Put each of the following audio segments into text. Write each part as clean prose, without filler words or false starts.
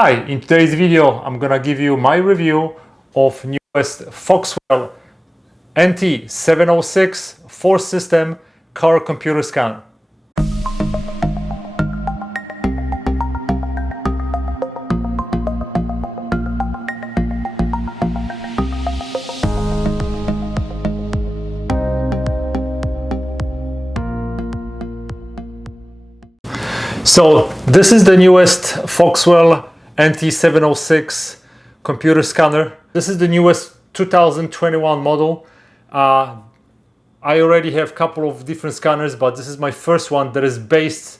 Hi, in today's video I'm gonna give you my review of newest Foxwell NT706 4-system car computer scanner. So this is the newest Foxwell NT706 computer scanner. This is the newest 2021 model. I already have a couple of different scanners, but this is my first one that is based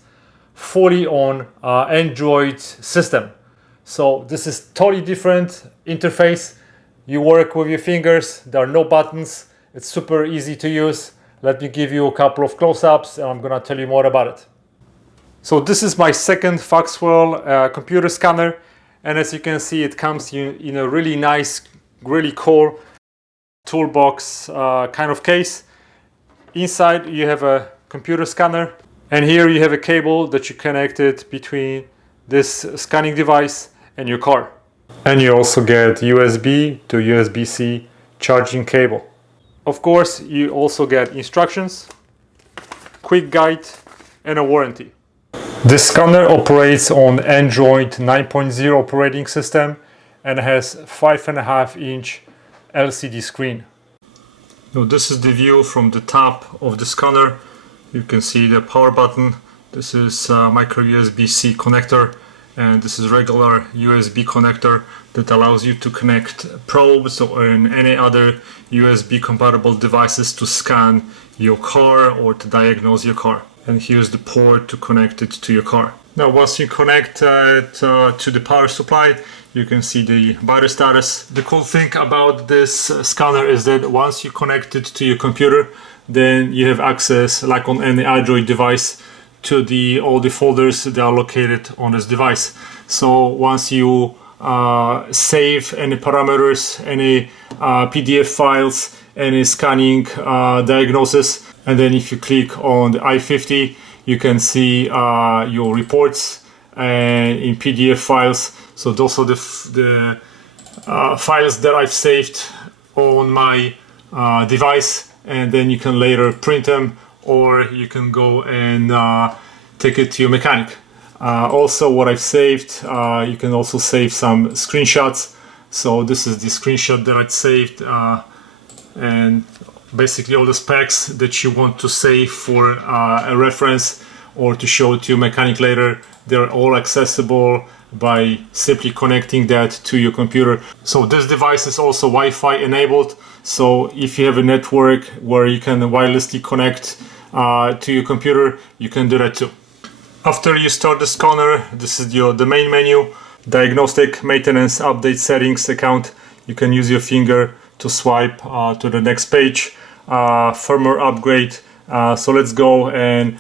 fully on Android system. So this is totally different interface. You work with your fingers, there are no buttons, it's super easy to use. Let me give you a couple of close-ups and I'm gonna tell you more about it. So this is my second Foxwell computer scanner, and as you can see, it comes in a really nice, really cool toolbox kind of case. Inside you have a computer scanner, and here you have a cable that you connected between this scanning device and your car. And you also get USB to USB-C charging cable. Of course, you also get instructions, quick guide, and a warranty. This scanner operates on Android 9.0 operating system and has 5.5-inch LCD screen. Now this is the view from the top of the scanner. You can see the power button. This is micro USB-C connector, and this is regular USB connector that allows you to connect probes or any other USB compatible devices to scan your car or to diagnose your car. And here's the port to connect it to your car. Now once you connect it to the power supply, you can see the battery status. The cool thing about this scanner is that once you connect it to your computer, then you have access, like on any Android device, to all the folders that are located on this device. So once you save any parameters, any PDF files, any scanning diagnosis, and then if you click on the i50, you can see your reports in PDF files. So those are the files that I've saved on my device, and then you can later print them, or you can go and take it to your mechanic. Also, what I've saved, you can also save some screenshots. So this is the screenshot that I'd saved, and basically all the specs that you want to save for a reference or to show it to your mechanic later, they're all accessible by simply connecting that to your computer. So this device is also Wi-Fi enabled, so if you have a network where you can wirelessly connect to your computer, you can do that too. After you start the scanner, this is the main menu: Diagnostic, Maintenance, Update, Settings, Account. You can use your finger to swipe to the next page. Firmware upgrade. So let's go and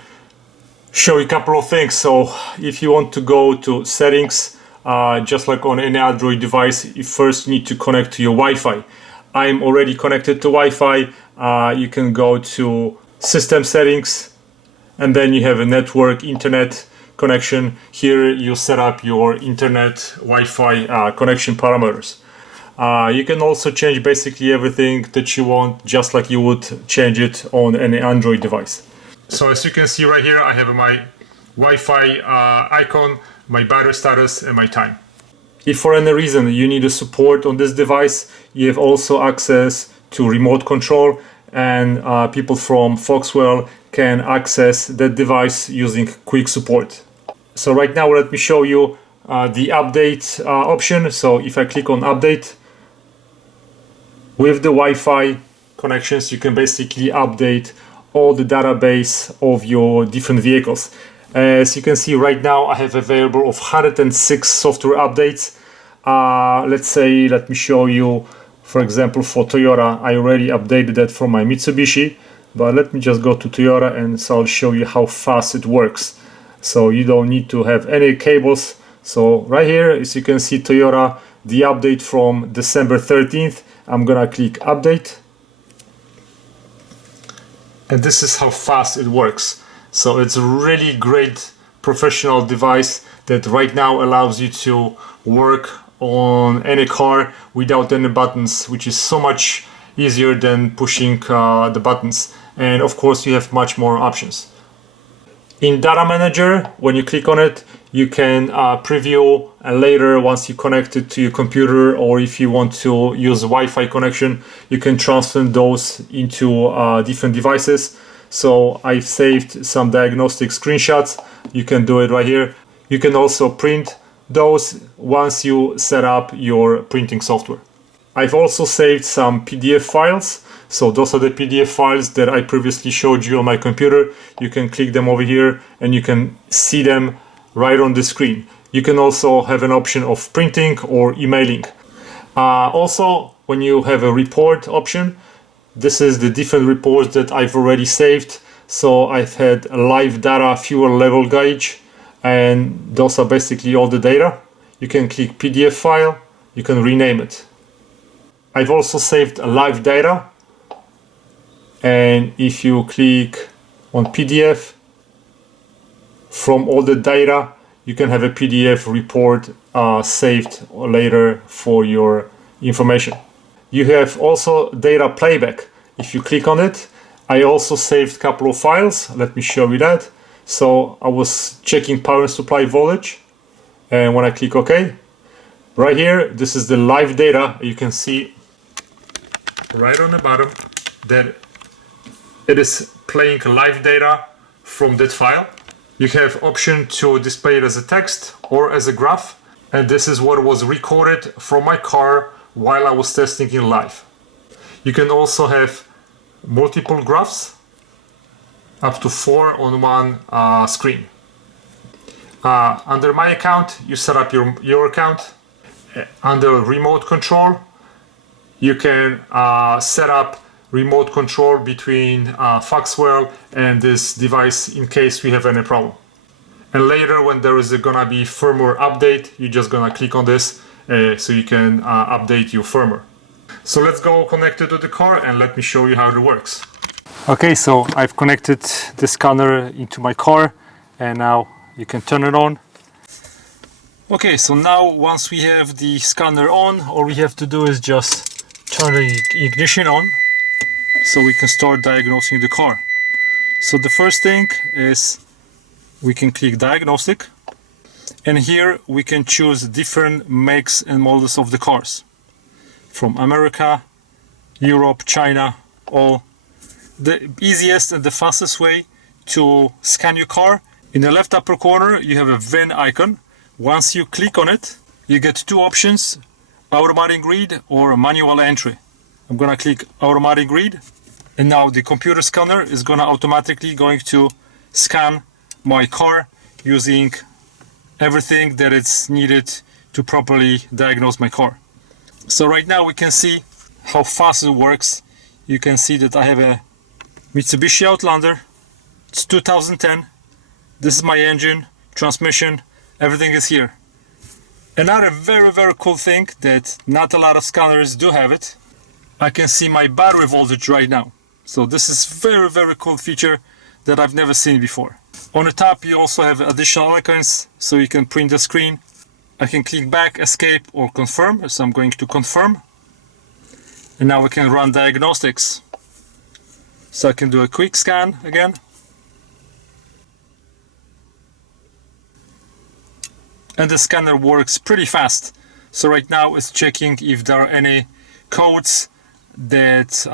show you a couple of things. So if you want to go to settings, just like on any Android device, you first need to connect to your Wi-Fi. I'm already connected to Wi-Fi. You can go to system settings, and then you have a network internet connection. Here you set up your internet Wi-Fi connection parameters. You can also change basically everything that you want, just like you would change it on any Android device. So as you can see right here, I have my Wi-Fi icon, my battery status, and my time. If for any reason you need a support on this device, you have also access to remote control, and people from Foxwell can access that device using quick support. So right now let me show you the update option. So if I click on update, with the Wi-Fi connections, you can basically update all the database of your different vehicles. As you can see right now, I have available of 106 software updates. Let me show you, for example, for Toyota, I already updated that from my Mitsubishi, but let me just go to Toyota and so I'll show you how fast it works. So you don't need to have any cables. So right here, as you can see, Toyota, the update from December 13th, I'm gonna click update, and this is how fast it works. So it's a really great professional device that right now allows you to work on any car without any buttons, which is so much easier than pushing the buttons. And of course you have much more options. In Data Manager, when you click on it, you can preview, and later once you connect it to your computer, or if you want to use Wi-Fi connection, you can transfer those into different devices. So I've saved some diagnostic screenshots. You can do it right here. You can also print those once you set up your printing software. I've also saved some PDF files. So those are the PDF files that I previously showed you on my computer. You can click them over here and you can see them right on the screen. You can also have an option of printing or emailing. Also, when you have a report option, this is the different reports that I've already saved. So I've had a live data fuel level gauge, and those are basically all the data. You can click PDF file, you can rename it. I've also saved a live data, and if you click on PDF, from all the data, you can have a PDF report saved later for your information. You have also data playback. If you click on it, I also saved a couple of files. Let me show you that. So I was checking power supply voltage, and when I click OK, right here, this is the live data. You can see right on the bottom that it is playing live data from that file. You have option to display it as a text or as a graph, and this is what was recorded from my car while I was testing in live. You can also have multiple graphs, up to 4 on one screen. Under my account, you set up your account. Under remote control, you can set up remote control between Foxwell and this device in case we have any problem. And later, when there is gonna be firmware update, you're just gonna click on this so you can update your firmware. So let's go connect it to the car and let me show you how it works. Okay, so I've connected the scanner into my car, and now you can turn it on. Okay, so now once we have the scanner on, all we have to do is just turn the ignition on so we can start diagnosing the car. So the first thing is we can click Diagnostic, and here we can choose different makes and models of the cars from America, Europe, China, all. The easiest and the fastest way to scan your car, in the left upper corner you have a VIN icon. Once you click on it, you get two options: automatic read or manual entry. I'm gonna click automatic read, and now the computer scanner is gonna automatically going to scan my car using everything that it's needed to properly diagnose my car. So right now we can see how fast it works. You can see that I have a Mitsubishi Outlander. It's 2010. This is my engine, transmission, everything is here. Another very cool thing that not a lot of scanners do have it, I can see my battery voltage right now. So this is very cool feature that I've never seen before. On the top you also have additional icons so you can print the screen. I can click back, escape, or confirm, so I'm going to confirm. And now we can run diagnostics. So I can do a quick scan again. And the scanner works pretty fast. So right now it's checking if there are any codes that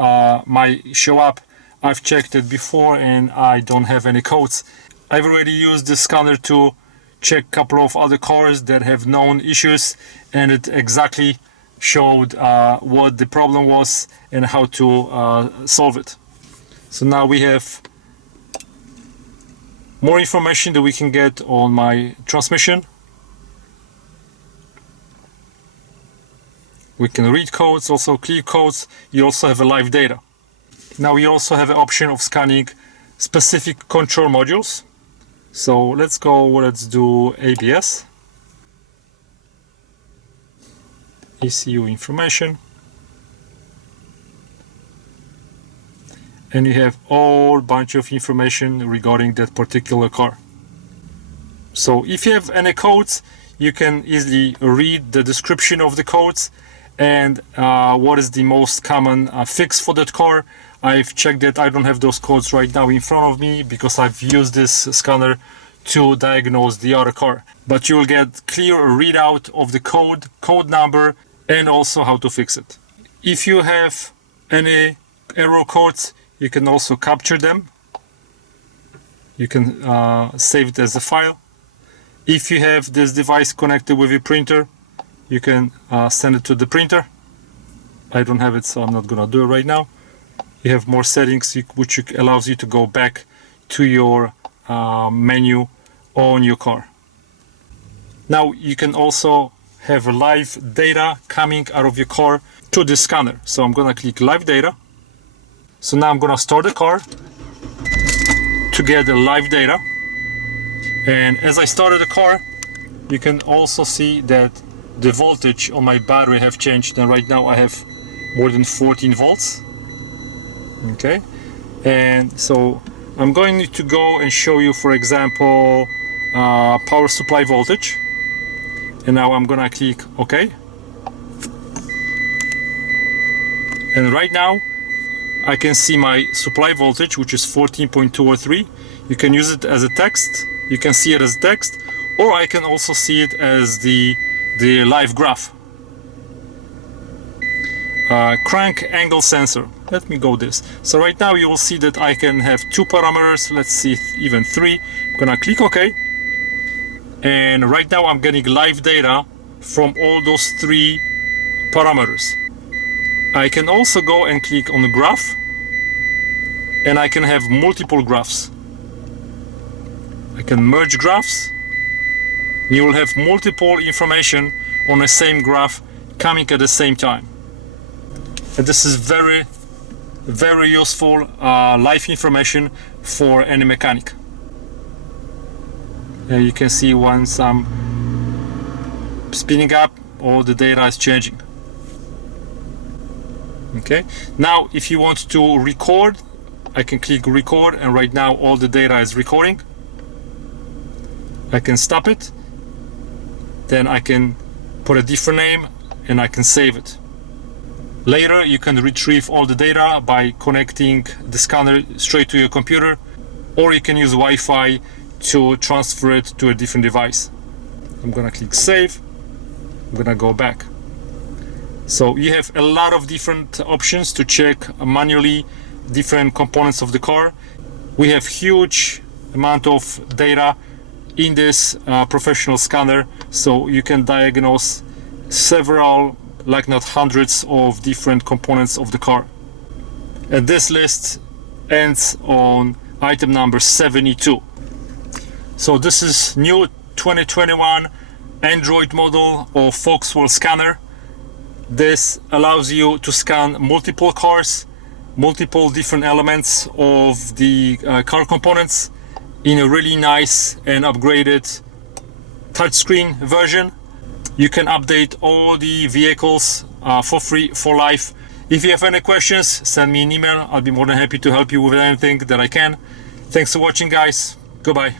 might show up. I've checked it before and I don't have any codes. I've already used the scanner to check a couple of other cars that have known issues, and it exactly showed what the problem was and how to solve it. So now we have more information that we can get on my transmission. We can read codes, also clear codes. You also have a live data. Now we also have an option of scanning specific control modules. So let's do ABS. Ecu Information. And you have all bunch of information regarding that particular car. So if you have any codes, you can easily read the description of the codes and what is the most common fix for that car. I've checked that I don't have those codes right now in front of me because I've used this scanner to diagnose the other car. But you will get clear readout of the code number, and also how to fix it. If you have any error codes, you can also capture them. You can save it as a file. If you have this device connected with your printer, you can send it to the printer. I don't have it, so I'm not gonna do it right now. You have more settings which allows you to go back to your menu on your car. Now you can also have live data coming out of your car to the scanner. So I'm gonna click live data. So now I'm gonna start the car to get the live data. And as I started the car, you can also see that the voltage on my battery have changed, and right now I have more than 14 volts. Okay, and so I'm going to go and show you, for example, power supply voltage. And now I'm gonna click OK. And right now I can see my supply voltage, which is 14.203. You can use it as a text. You can see it as text, or I can also see it as the live graph. Crank angle sensor. Let me go this. So right now you will see that I can have 2 parameters. Let's see, even 3. I'm gonna click OK. And right now I'm getting live data from all those 3 parameters. I can also go and click on the graph, and I can have multiple graphs. I can merge graphs. You will have multiple information on the same graph coming at the same time. And this is very, very useful live information for any mechanic. You can see once I'm spinning up, all the data is changing. Okay, now if you want to record, I can click record, and right now all the data is recording. I can stop it, then I can put a different name and I can save it. Later you can retrieve all the data by connecting the scanner straight to your computer, or you can use Wi-Fi to transfer it to a different device. I'm gonna click save. I'm gonna go back. So you have a lot of different options to check manually different components of the car. We have huge amount of data in this professional scanner, so you can diagnose several, like not hundreds of different components of the car. And this list ends on item number 72. So this is new 2021 Android model of Foxwell scanner. This allows you to scan multiple cars, multiple different elements of the car components in a really nice and upgraded touchscreen version. You can update all the vehicles for free for life. If you have any questions, send me an email. I'll be more than happy to help you with anything that I can. Thanks for watching, guys. Goodbye.